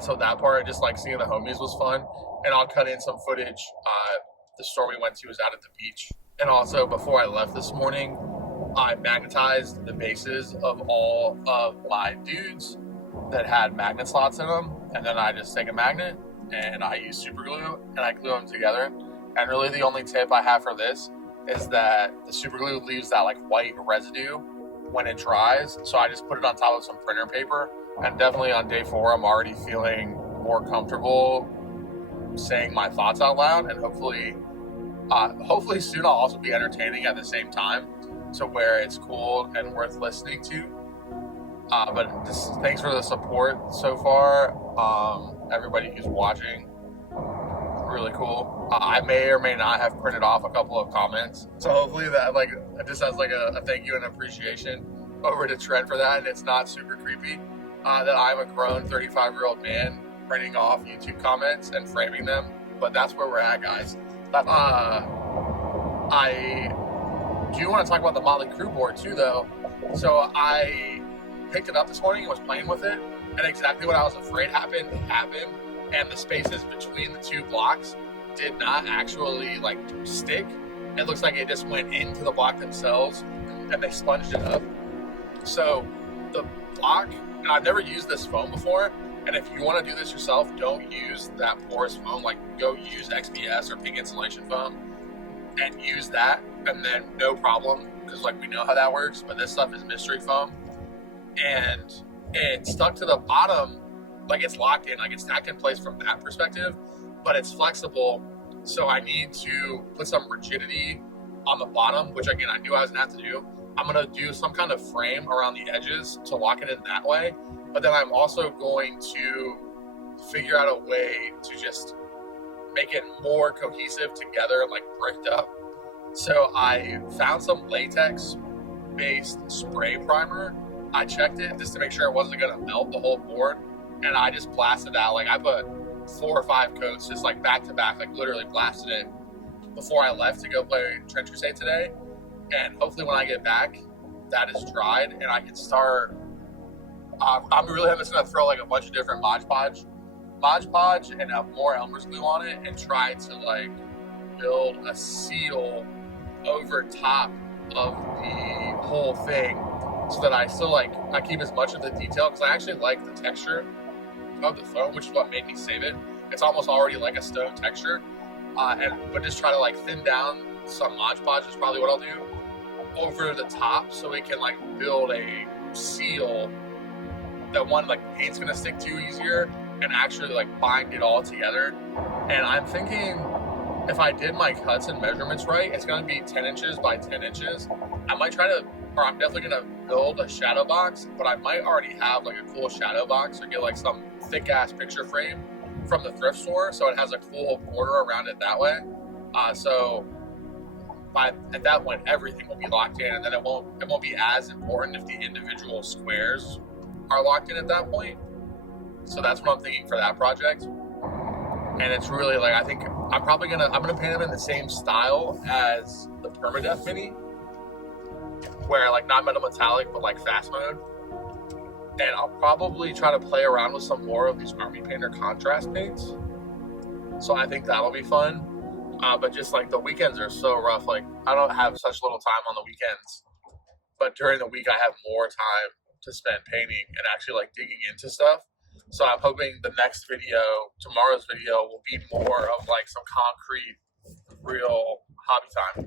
So that part, just like seeing the homies was fun. And I'll cut in some footage. The store we went to was out at the beach. And also, before I left this morning, I magnetized the bases of all of my dudes that had magnet slots in them. And then I just take a magnet and I use super glue and I glue them together. And really the only tip I have for this is that the super glue leaves that like white residue when it dries. So I just put it on top of some printer paper. And definitely on day 4, I'm already feeling more comfortable saying my thoughts out loud. And hopefully soon I'll also be entertaining at the same time. So where it's cool and worth listening to. But just thanks for the support so far. Everybody who's watching, really cool. I may or may not have printed off a couple of comments. So hopefully that just has like a thank you and appreciation over to Trent for that. And it's not super creepy that I'm a grown 35-year-old man printing off YouTube comments and framing them. But that's where we're at, guys. I do want to talk about the Motley Crue board too, though. So I picked it up this morning and was playing with it, and exactly what I was afraid happened, and the spaces between the 2 blocks did not actually like stick. It looks like it just went into the block themselves, and they sponged it up. So the block, and I've never used this foam before, and if you want to do this yourself, don't use that porous foam. Like, go use XPS or pink insulation foam and use that, and then no problem, because like we know how that works. But this stuff is mystery foam, and it stuck to the bottom, like it's locked in, like it's stacked in place from that perspective, but it's flexible. So I need to put some rigidity on the bottom, which again I knew I was gonna have to do. I'm gonna do some kind of frame around the edges to lock it in that way, but then I'm also going to figure out a way to just make it more cohesive together, like bricked up. So I found some latex-based spray primer. I checked it just to make sure it wasn't gonna melt the whole board, and I just blasted out. Like, I put 4 or 5 coats just like back to back, like literally blasted it before I left to go play Trench Crusade today. And hopefully when I get back, that is dried and I can start. I'm really just gonna throw like a bunch of different Modge Podge and more Elmer's glue on it, and try to like build a seal over top of the whole thing, so that I still I keep as much of the detail, because I actually like the texture of the foam, which is what made me save it. It's almost already like a stone texture, but just try to like thin down some Modge Podge is probably what I'll do over the top, so we can like build a seal that one like paint's gonna stick to easier, and actually like bind it all together. And I'm thinking, if I did my cuts and measurements right, it's gonna be 10 inches by 10 inches. I'm definitely gonna build a shadow box, but I might already have like a cool shadow box, or get like some thick ass picture frame from the thrift store, so it has a cool border around it that way. So at that point, everything will be locked in, and then it won't be as important if the individual squares are locked in at that point. So that's what I'm thinking for that project. And it's really like, I think I'm gonna paint them in the same style as the Permadeath Mini, where like not metal metallic, but like fast mode. And I'll probably try to play around with some more of these Army Painter contrast paints. So I think that'll be fun. But just like the weekends are so rough. Like, I don't have such little time on the weekends, but during the week I have more time to spend painting and actually like digging into stuff. So I'm hoping the next video, tomorrow's video, will be more of like some concrete, real hobby time.